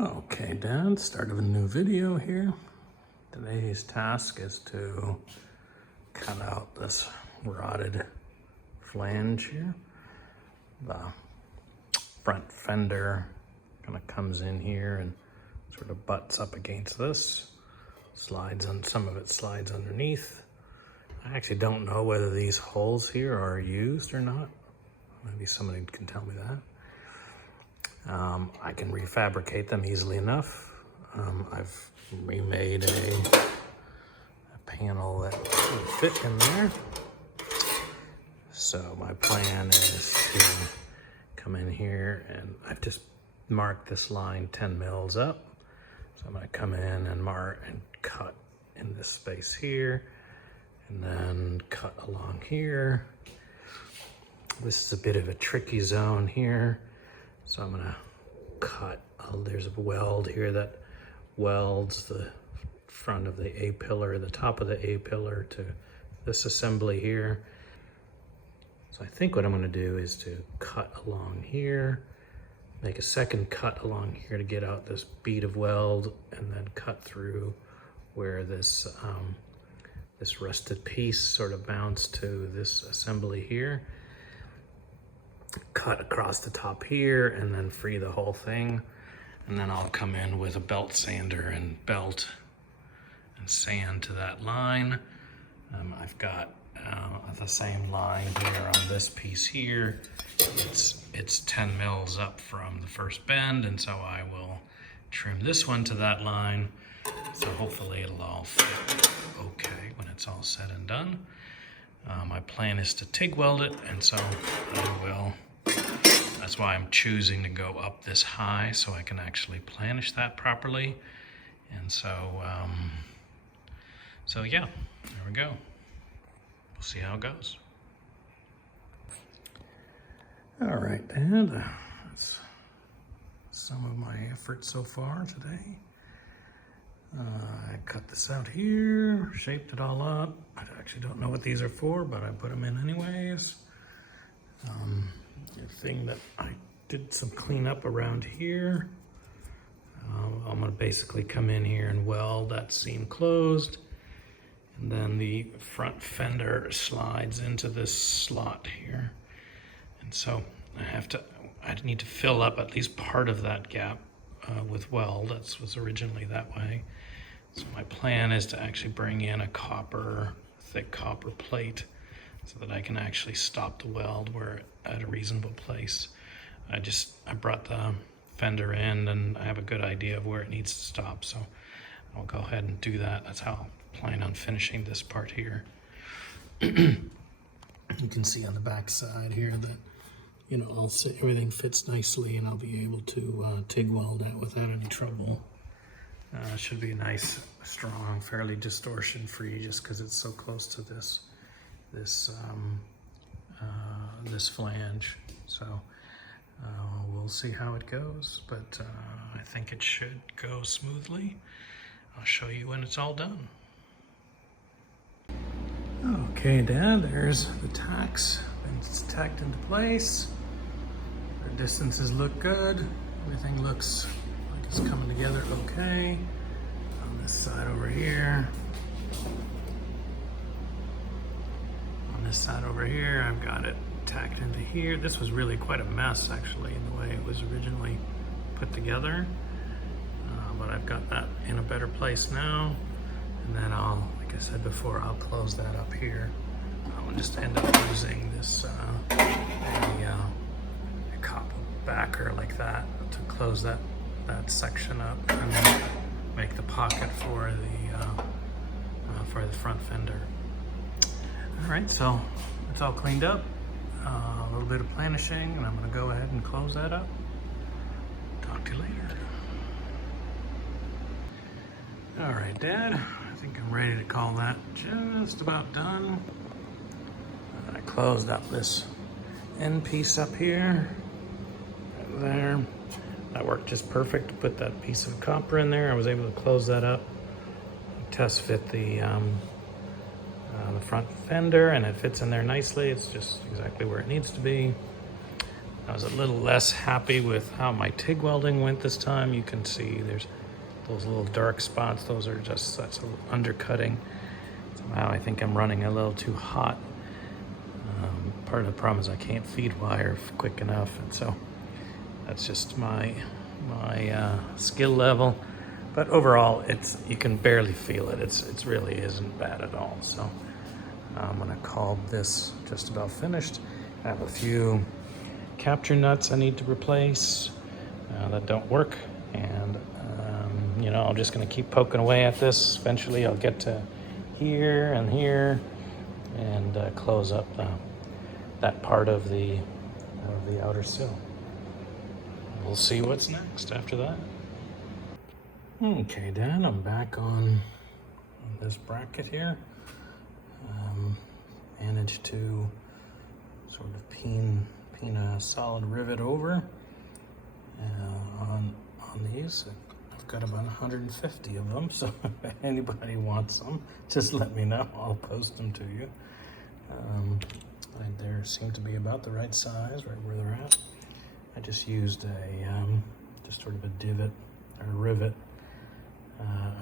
Okay, Dad, start of a new video here. Today's task is to cut out this rotted flange here. The front fender kind of comes in here and sort of butts up against this. Slides on, some of it slides underneath. I actually don't know whether these holes here are used or not. Maybe somebody can tell me that. I can refabricate them easily enough. I've remade a panel that will fit in there. So my plan is to come in here, and I've just marked this line 10 mils up. So I'm gonna come in and mark and cut in this space here, and then cut along here. This is a bit of a tricky zone here. So I'm gonna cut, there's a weld here that welds the front of the A-pillar, the top of the A-pillar to this assembly here. So I think what I'm gonna do is to cut along here, make a second cut along here to get out this bead of weld, and then cut through where this, this rusted piece sort of mounts to this assembly here. Cut across the top here and then free the whole thing, and then I'll come in with a belt sander and belt and sand to that line. I've got the same line here on this piece here. It's 10 mils up from the first bend, and so I will trim this one to that line, so hopefully it'll all fit okay when it's all said and done. My plan is to TIG weld it, and so I will. That's why I'm choosing to go up this high, so I can actually planish that properly. And so, so yeah, there we go. We'll see how it goes. All right, Dad, that's some of my effort so far today. I cut this out here, shaped it all up. I actually don't know what these are for, but I put them in anyways. The thing that I did some cleanup around here. I'm gonna basically come in here and weld that seam closed, and then the front fender slides into this slot here. And so I need to fill up at least part of that gap with weld. That was originally that way. So my plan is to actually bring in a thick copper plate so that I can actually stop the weld where at a reasonable place. I brought the fender in, and I have a good idea of where it needs to stop, so I'll go ahead and do that. That's how I plan on finishing this part here. You can see on the back side here that, you know, everything fits nicely, and I'll be able to TIG weld that without any trouble. It should be a nice, strong, fairly distortion-free, just because it's so close to this flange. So we'll see how it goes, but I think it should go smoothly. I'll show you when it's all done. Okay, Dad, there's the tacks. It's tacked into place. Our distances look good. Everything looks like it's coming together okay. On this side over here. On this side over here, I've got it tacked into here. This was really quite a mess, actually, in the way it was originally put together. But I've got that in a better place now. And then like I said before, I'll close that up here. I'll just end up using this a copper backer like that to close that section up and then make the pocket for the front fender. All right, so it's all cleaned up. A little bit of planishing, and I'm going to go ahead and close that up. Talk to you later. All right, Dad, I think I'm ready to call that just about done. I closed up this end piece up here, right there. That worked just perfect to put that piece of copper in there. I was able to close that up, test fit the front fender, and it fits in there nicely. It's just exactly where it needs to be. I was a little less happy with how my TIG welding went this time. You can see there's those little dark spots. Those are just, that's undercutting. Somehow I think I'm running a little too hot. Part of the problem is I can't feed wire quick enough, and so that's just my skill level. But overall, you can barely feel it. It's really isn't bad at all. So I'm gonna call this just about finished. I have a few capture nuts I need to replace that don't work, and you know, I'm just gonna keep poking away at this. Eventually I'll get to here and here and close up that part of the outer sill. We'll see what's next after that. Okay, Dan, I'm back on this bracket here. Managed to sort of peen a solid rivet over on these. I've got about 150 of them, so if anybody wants them, just let me know. I'll post them to you. They seem to be about the right size, right where they're at. I just used just sort of a divot or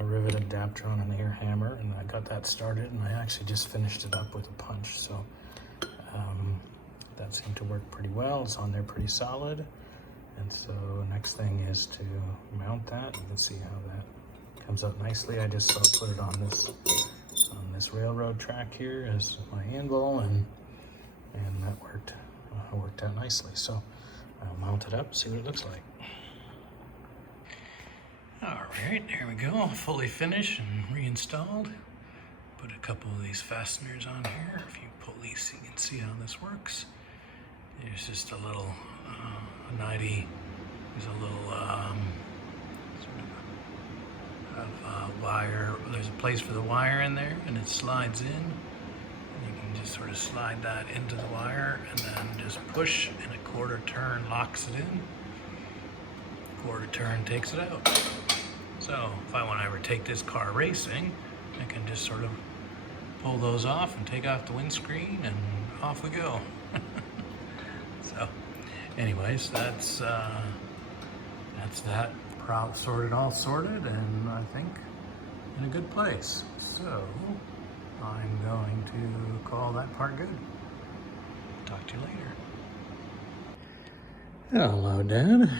a rivet adapter on an air hammer, and I got that started, and I actually just finished it up with a punch. So that seemed to work pretty well. It's on there pretty solid. And so next thing is to mount that. You can see how that comes up nicely. I just put it on this railroad track here as my anvil, and that worked out nicely. So I'll mount it up, see what it looks like. All right, there we go, fully finished and reinstalled. Put a couple of these fasteners on here. If you pull these, you can see how this works. There's just a little there's a little sort of wire. There's a place for the wire in there, and it slides in. You can just sort of slide that into the wire, and then just push, and a quarter turn locks it in. Quarter turn takes it out. So if I want to ever take this car racing, I can just sort of pull those off and take off the windscreen, and off we go. So anyways, that's that all sorted, and I think in a good place. So I'm going to call that part good. Talk to you later. Hello, Dad.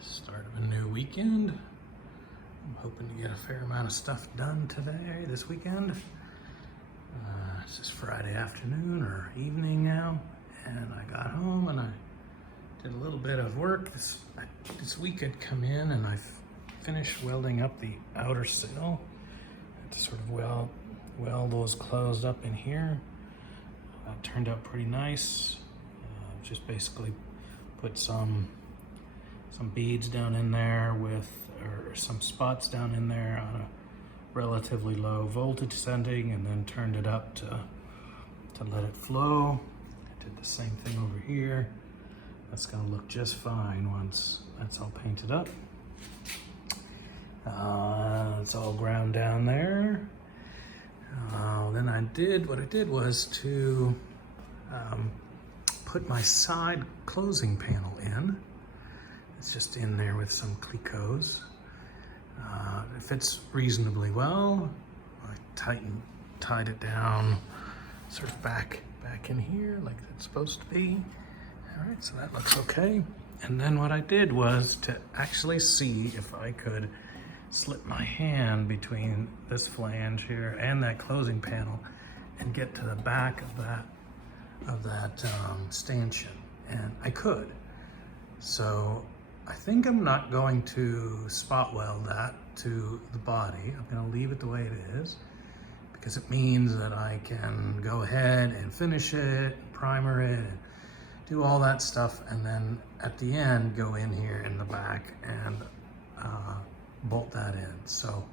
Start of a new weekend. I'm hoping to get a fair amount of stuff done this weekend. It's just Friday afternoon or evening now, and I got home and I did a little bit of work. This week I'd come in and I finished welding up the outer sill. I had to sort of weld those closed up in here. That turned out pretty nice. Just basically put some beads down in there or some spots down in there on a relatively low voltage setting, and then turned it up to let it flow. I did the same thing over here. That's gonna look just fine once that's all painted up. It's all ground down there. Then what I did was to put my side closing panel in. It's just in there with some clicos. It fits reasonably well. I tied it down sort of back in here like it's supposed to be. All right, so that looks okay. And then what I did was to actually see if I could slip my hand between this flange here and that closing panel and get to the back of that stanchion, and I could. So I think I'm not going to spot weld that to the body. I'm gonna leave it the way it is, because it means that I can go ahead and finish it, primer it, and do all that stuff, and then at the end go in here in the back and bolt that in. So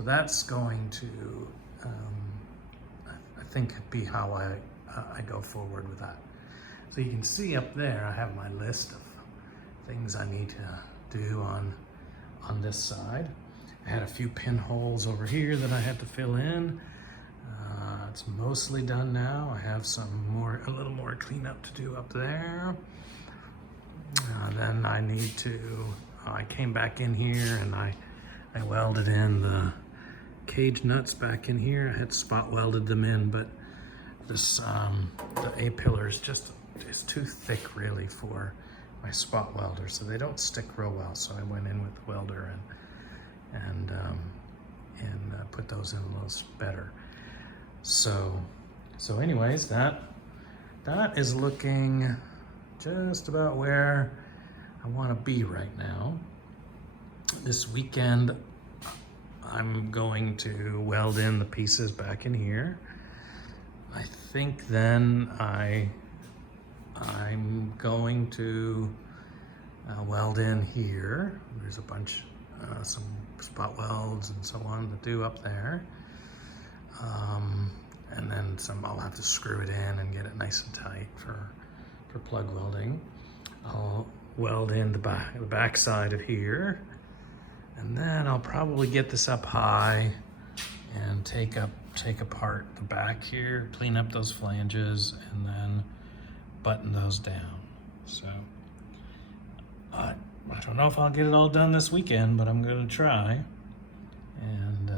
that's going to, I think, be how I go forward with that. So you can see up there, I have my list of things I need to do on this side. I had a few pinholes over here that I had to fill in. It's mostly done now. I have a little more cleanup to do up there. Then I need to, I came back in here and I welded in the cage nuts back in here. I had spot welded them in, but this, the A-pillar is just, it's too thick really for my spot welder, so they don't stick real well. So I went in with the welder and put those in a little better. So anyways, that is looking just about where I want to be right now. This weekend, I'm going to weld in the pieces back in here. I think then I'm going to weld in here. There's a bunch, some spot welds and so on to do up there. And then I'll have to screw it in and get it nice and tight for plug welding. I'll weld in the back side of here, and then I'll probably get this up high and take apart the back here, clean up those flanges, and then button those down. So I don't know if I'll get it all done this weekend, but I'm gonna try, and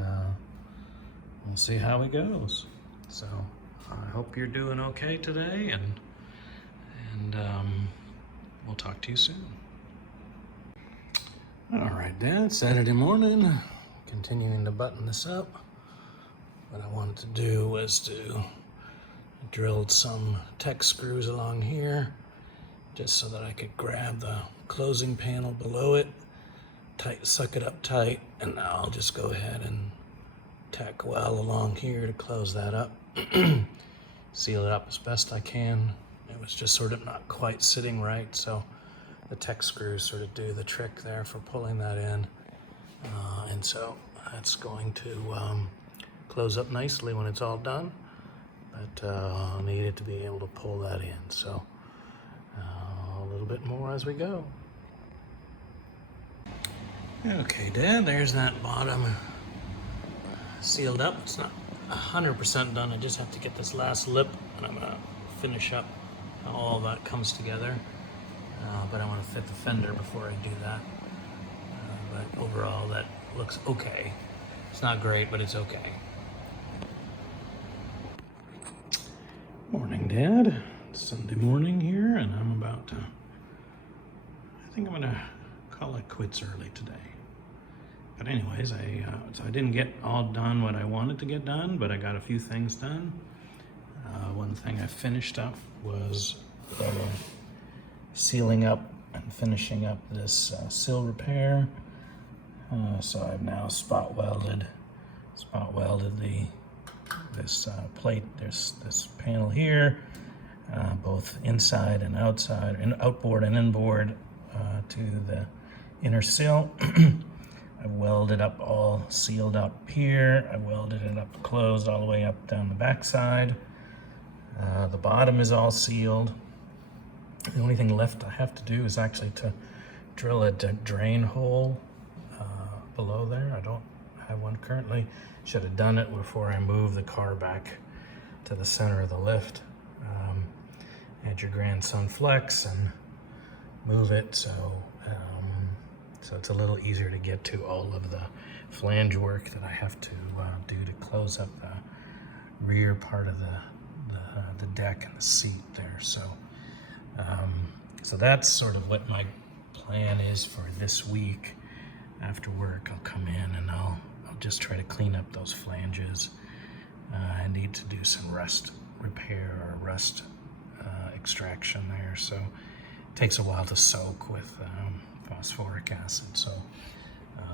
we'll see how it goes. So I hope you're doing okay today, and we'll talk to you soon. All right, Dad, Saturday morning, continuing to button this up. What I wanted to do was to drill some Tech screws along here, just so that I could grab the closing panel below it, suck it up tight, and now I'll just go ahead and tack well along here to close that up. Seal it up as best I can. It was just sort of not quite sitting right, so the Tech screws sort of do the trick there for pulling that in. And so that's going to close up nicely when it's all done, but I'll need it to be able to pull that in. So a little bit more as we go. Okay, Dad, there's that bottom sealed up. It's not 100% done. I just have to get this last lip, and I'm gonna finish up how all that comes together. But I want to fit the fender before I do that. But overall, that looks okay. It's not great, but it's okay. Morning, Dad. It's Sunday morning here, and I'm about to, I think I'm gonna call it quits early today. But anyways, so I didn't get all done what I wanted to get done, but I got a few things done. One thing I finished up was sealing up and finishing up this sill repair. So I've now spot welded this plate. There's this panel here, both inside and outside, and outboard and inboard to the inner sill. I've welded up all sealed up here. I welded it up closed all the way up down the back side. The bottom is all sealed. The only thing left I have to do is actually to drill a drain hole below there. I don't have one currently. Should have done it before I moved the car back to the center of the lift. Had your grandson flex and move it, so it's a little easier to get to all of the flange work that I have to do to close up the rear part of the deck and the seat there. So that's sort of what my plan is for this week. After work, I'll come in and I'll just try to clean up those flanges. I need to do some rust repair or rust extraction there, so it takes a while to soak with phosphoric acid. So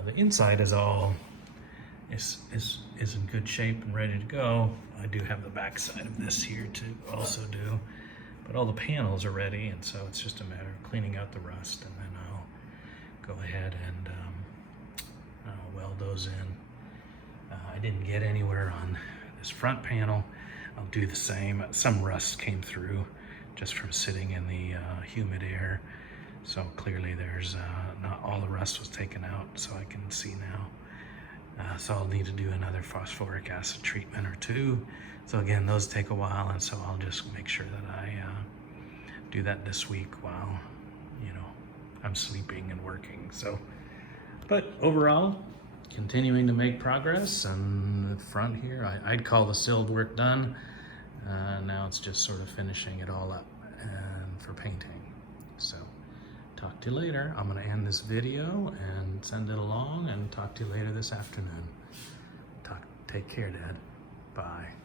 the inside is in good shape and ready to go. I do have the back side of this here to also do, but all the panels are ready, and so it's just a matter of cleaning out the rust, and then I'll go ahead and weld those in. I didn't get anywhere on this front panel. I'll do the same. Some rust came through just from sitting in the humid air, so clearly there's not all the rust was taken out, so I can see now. So I'll need to do another phosphoric acid treatment or two. So again, those take a while, and so I'll just make sure that I do that this week while, I'm sleeping and working. So, but overall, continuing to make progress. And the front here, I'd call the sill work done. Now it's just sort of finishing it all up and for painting. So talk to you later. I'm gonna end this video and send it along and talk to you later this afternoon. Take care, Dad. Bye.